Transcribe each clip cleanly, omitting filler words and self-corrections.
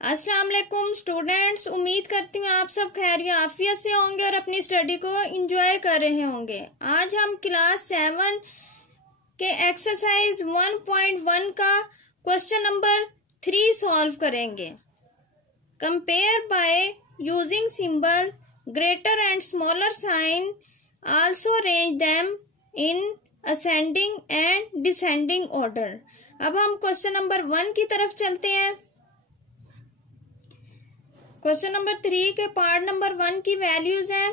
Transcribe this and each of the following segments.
अस्सलाम वालेकुम स्टूडेंट्स, उम्मीद करती हूँ आप सब खैरियत आफियत से होंगे और अपनी स्टडी को एंजॉय कर रहे होंगे। आज हम क्लास 7 के एक्सरसाइज 1.1 का क्वेश्चन नंबर 3 सॉल्व करेंगे। Compare by using symbol greater and smaller sign, also arrange them in ascending and descending order. अब हम क्वेश्चन नंबर 1 की तरफ चलते हैं। क्वेश्चन नंबर 3 के पार्ट नंबर 1 की वैल्यूज हैं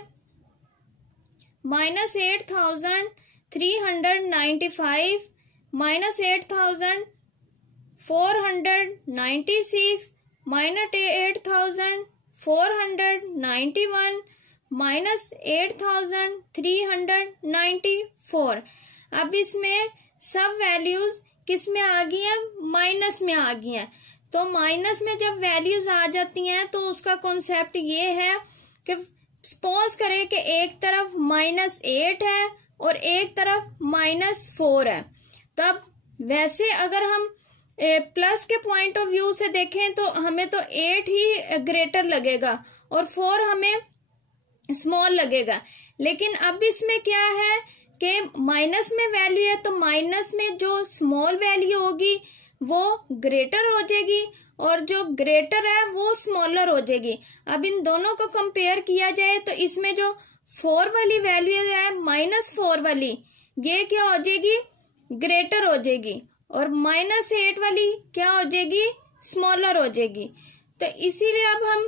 -8,395, -8,496, -8,491, -8,394। अब इसमें सब वैल्यूज किस में आ गई हैं? माइनस में आ गई हैं। तो माइनस में जब वैल्यूज आ जाती हैं तो उसका कॉन्सेप्ट ये है कि सपोज करें कि एक तरफ -8 है और एक तरफ -4 है। तब वैसे अगर हम प्लस के पॉइंट ऑफ व्यू से देखें तो हमें तो 8 ही ग्रेटर लगेगा और 4 हमें स्मॉल लगेगा। लेकिन अब इसमें क्या है कि माइनस में वैल्यू है तो माइनस में जो स्मॉल वैल्यू होगी वो ग्रेटर हो जाएगी और जो ग्रेटर है वो स्मॉलर हो जाएगी। अब इन दोनों को कंपेयर किया जाए तो इसमें जो 4 वाली वैल्यू है -4 वाली, ये क्या हो जाएगी? ग्रेटर हो जाएगी। और -8 वाली क्या हो जाएगी? स्मॉलर हो जाएगी। तो इसीलिए अब हम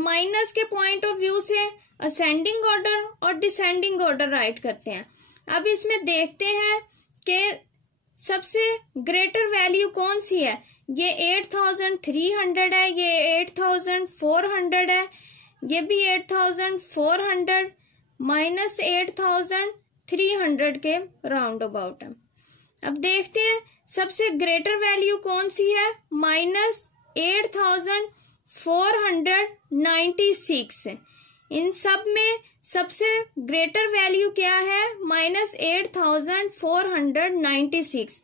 माइनस के पॉइंट ऑफ व्यू से असेंडिंग ऑर्डर और डिसेंडिंग ऑर्डर राइट करते हैं। अब इसमें देखते हैं कि सबसे ग्रेटर वैल्यू कौन सी है। ये 8,300 है, ये 8,400 है, ये भी 8,400 -8,300 के राउंड अबाउट है। अब देखते हैं सबसे ग्रेटर वैल्यू कौन सी है। -8,496। इन सब में सबसे ग्रेटर वैल्यू क्या है? -8,496।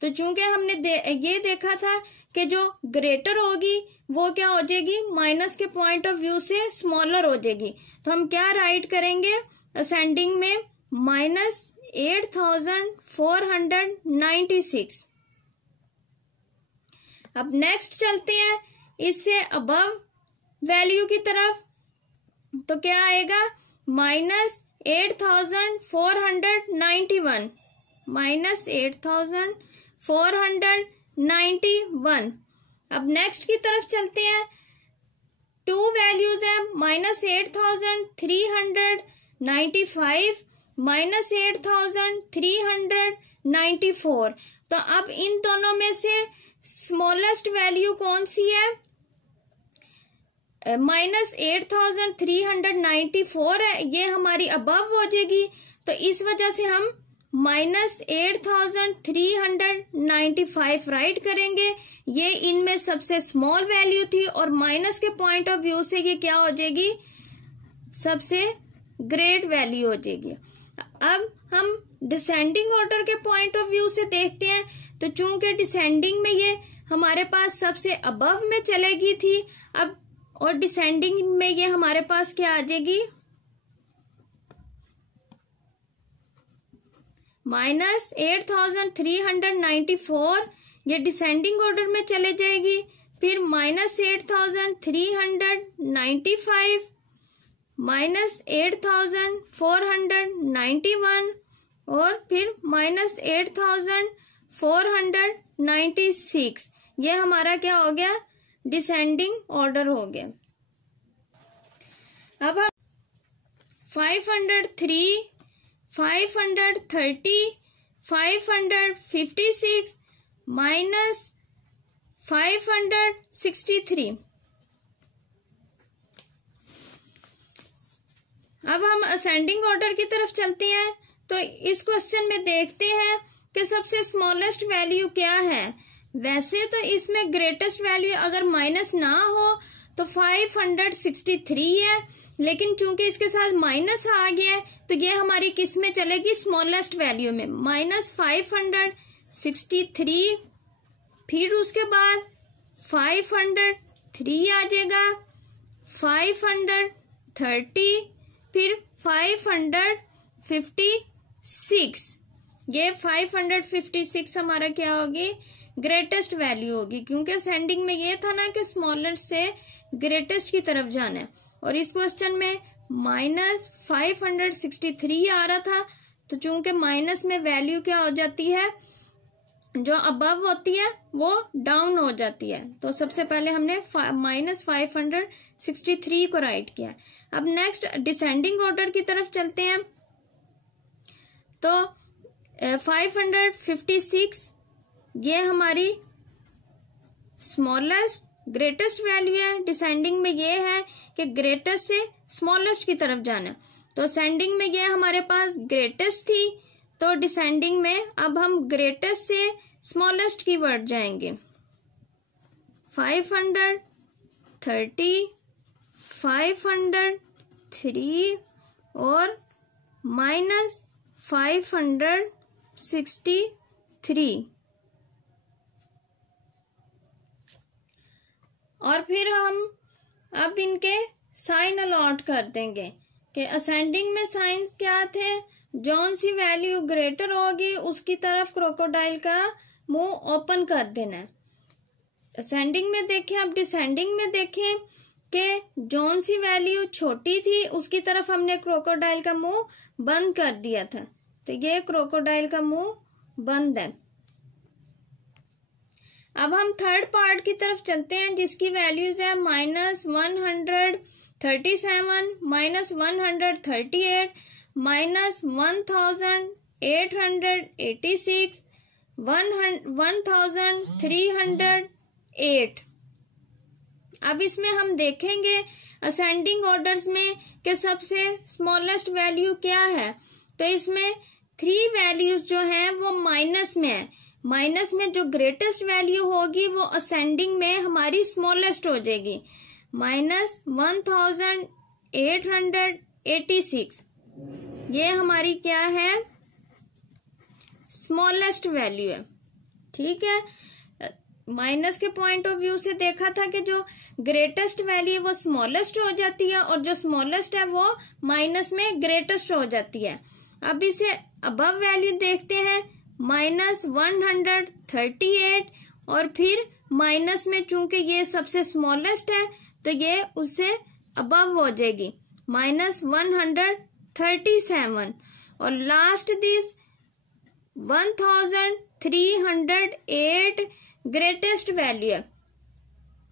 तो चूंकि हमने ये देखा था कि जो ग्रेटर होगी वो क्या हो जाएगी? माइनस के पॉइंट ऑफ व्यू से स्मॉलर हो जाएगी। तो हम क्या राइट करेंगे असेंडिंग में? -8,496। अब नेक्स्ट चलते हैं इससे अबव वैल्यू की तरफ। तो क्या आएगा? -8,491, -8,491। अब नेक्स्ट की तरफ चलते हैं। 2 वैल्यूज हैं -8,395, -8,394। तो अब इन दोनों में से स्मॉलेस्ट वैल्यू कौन सी है? -8,394 है, ये हमारी अबव हो जाएगी। तो इस वजह से हम -8,395 राइट करेंगे। ये इनमें सबसे स्मॉल वैल्यू थी और माइनस के पॉइंट ऑफ व्यू से ये क्या हो जाएगी? सबसे ग्रेट वैल्यू हो जाएगी। अब हम डिसेंडिंग ऑर्डर के पॉइंट ऑफ व्यू से देखते हैं। तो चूंकि डिसेंडिंग में ये हमारे पास सबसे अबव में चलेगी थी, अब और डिसेंडिंग में ये हमारे पास क्या आ जाएगी? -8,394 ये डिसेंडिंग ऑर्डर में चले जाएगी। फिर -8,395, -8,491 और फिर -8,496। ये हमारा क्या हो गया? डिसेंडिंग ऑर्डर हो गया। अब हम 503, 530, 556 -563। अब हम असेंडिंग ऑर्डर की तरफ चलते हैं। तो इस क्वेश्चन में देखते हैं कि सबसे स्मॉलेस्ट वैल्यू क्या है। वैसे तो इसमें ग्रेटेस्ट वैल्यू अगर माइनस ना हो तो 563 है, लेकिन चूंकि इसके साथ माइनस आ गया है तो ये हमारी किस में चलेगी? स्मॉलेस्ट वैल्यू में, -563। फिर उसके बाद 503 आ जाएगा, 530, फिर 556। ये 556 हमारा क्या होगी, ग्रेटेस्ट वैल्यू होगी, क्योंकि असेंडिंग में ये था ना कि स्मॉलेस्ट से ग्रेटेस्ट की तरफ जाना है। और इस क्वेश्चन में -563 आ रहा था, तो चूंकि माइनस में वैल्यू क्या हो जाती है, जो अबव होती है वो डाउन हो जाती है। तो सबसे पहले हमने -563 को राइट किया। अब नेक्स्ट डिसेंडिंग ऑर्डर की तरफ चलते हैं। तो 556 ये हमारी स्मॉलेस्ट ग्रेटेस्ट वैल्यू है। डिसेंडिंग में ये है कि ग्रेटेस्ट से स्मॉलेस्ट की तरफ जाना। तो असेंडिंग में ये हमारे पास ग्रेटेस्ट थी, तो डिसेंडिंग में अब हम ग्रेटेस्ट से स्मॉलेस्ट की वर्ड जाएंगे। 530, 503 और -563। और फिर हम अब इनके साइन अलॉट कर देंगे कि असेंडिंग में साइंस क्या थे, जौन सी वैल्यू ग्रेटर होगी उसकी तरफ क्रोकोडाइल का मुंह ओपन कर देना है। असेंडिंग में देखें, अब डिसेंडिंग में देखें कि जौन सी वैल्यू छोटी थी उसकी तरफ हमने क्रोकोडाइल का मुंह बंद कर दिया था, तो ये क्रोकोडाइल का मुंह बंद है। अब हम थर्ड पार्ट की तरफ चलते हैं, जिसकी वैल्यूज है -137, -138, -1886, 1308। अब इसमें हम देखेंगे असेंडिंग ऑर्डर्स में कि सबसे स्मॉलेस्ट वैल्यू क्या है। तो इसमें 3 वैल्यूज जो हैं वो माइनस में है। माइनस में जो ग्रेटेस्ट वैल्यू होगी वो असेंडिंग में हमारी स्मॉलेस्ट हो जाएगी, -1886। ये हमारी क्या है, स्मॉलेस्ट वैल्यू है। ठीक है, माइनस के पॉइंट ऑफ व्यू से देखा था कि जो ग्रेटेस्ट वैल्यू है वो स्मॉलेस्ट हो जाती है और जो स्मॉलेस्ट है वो माइनस में ग्रेटेस्ट हो जाती है। अब इसे अबव वैल्यू देखते हैं, -138 और फिर माइनस में चूंकि ये सबसे स्मॉलेस्ट है तो ये उससे अबव हो जाएगी, -137। और लास्ट दिस 1308 ग्रेटेस्ट वैल्यू है।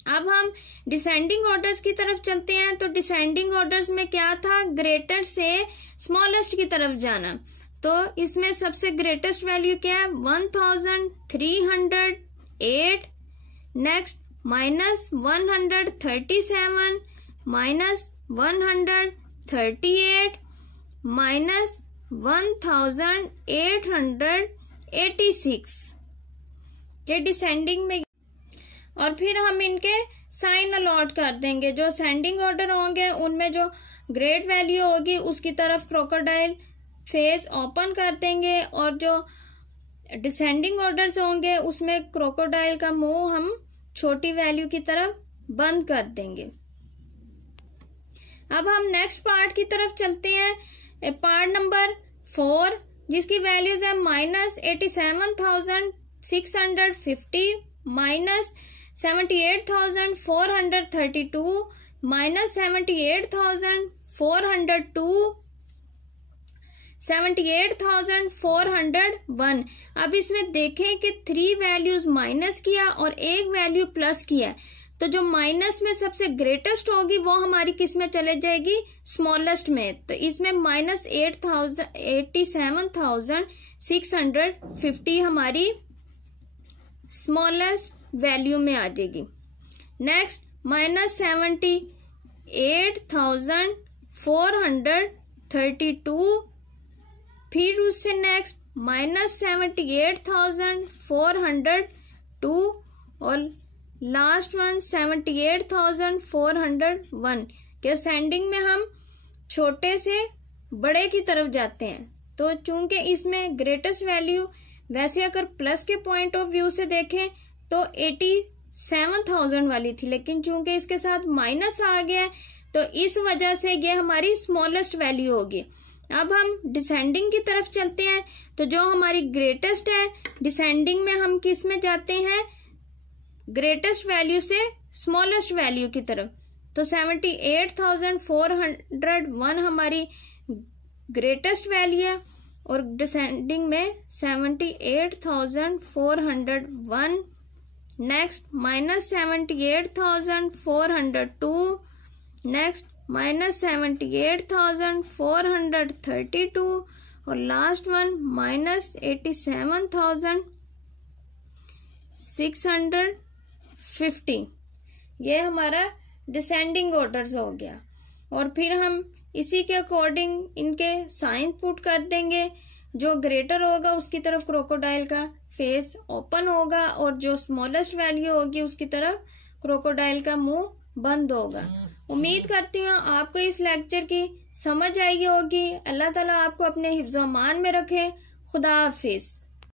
अब हम डिसेंडिंग ऑर्डर्स की तरफ चलते हैं। तो डिसेंडिंग ऑर्डर्स में क्या था, ग्रेटर से स्मॉलेस्ट की तरफ जाना। तो इसमें सबसे ग्रेटेस्ट वैल्यू क्या है, 1308। नेक्स्ट -137, -138, -1886 के डिसेंडिंग में। और फिर हम इनके साइन अलॉट कर देंगे। जो असेंडिंग ऑर्डर होंगे उनमें जो ग्रेट वैल्यू होगी उसकी तरफ क्रोकोडाइल फेस ओपन कर देंगे, और जो डिसेंडिंग ऑर्डर्स होंगे उसमें क्रोकोडाइल का मुंह हम छोटी वैल्यू की तरफ बंद कर देंगे। अब हम नेक्स्ट पार्ट की तरफ चलते हैं, पार्ट नंबर 4, जिसकी वैल्यूज है -87,650, -78,432, -78,402, 78,401। अब इसमें देखें कि 3 वैल्यूज माइनस किया और 1 वैल्यू प्लस किया, तो जो माइनस में सबसे ग्रेटेस्ट होगी वो हमारी किस में चले जाएगी, स्मॉलेस्ट में। तो इसमें -87,650 हमारी स्मॉलेस्ट वैल्यू में आ जाएगी। नेक्स्ट -78,432, फिर उससे नेक्स्ट -78,402 और लास्ट वन 78,401 के असेंडिंग में हम छोटे से बड़े की तरफ जाते हैं। तो चूंकि इसमें ग्रेटेस्ट वैल्यू, वैसे अगर प्लस के पॉइंट ऑफ व्यू से देखें तो 7,000 वाली थी, लेकिन चूंकि इसके साथ माइनस आ गया तो इस वजह से ये हमारी स्मॉलेस्ट वैल्यू होगी। अब हम डिसेंडिंग की तरफ चलते हैं, तो जो हमारी ग्रेटेस्ट है, डिसेंडिंग में हम किस में जाते हैं, ग्रेटेस्ट वैल्यू से स्मॉलेस्ट वैल्यू की तरफ। तो 78,401 हमारी ग्रेटेस्ट वैल्यू है और डिसेंडिंग में 78,401, नेक्स्ट -78,402, नेक्स्ट -78,432 और लास्ट वन -87,650। ये हमारा डिसेंडिंग ऑर्डर्स हो गया। और फिर हम इसी के अकॉर्डिंग इनके साइन पुट कर देंगे। जो ग्रेटर होगा उसकी तरफ क्रोकोडाइल का फेस ओपन होगा और जो स्मॉलेस्ट वैल्यू होगी उसकी तरफ क्रोकोडाइल का मुंह बंद होगा। उम्मीद करती हूँ आपको इस लेक्चर की समझ आई होगी। अल्लाह ताला आपको अपने हिफ्ज़-ओ-अमान में रखे। खुदा हाफिज।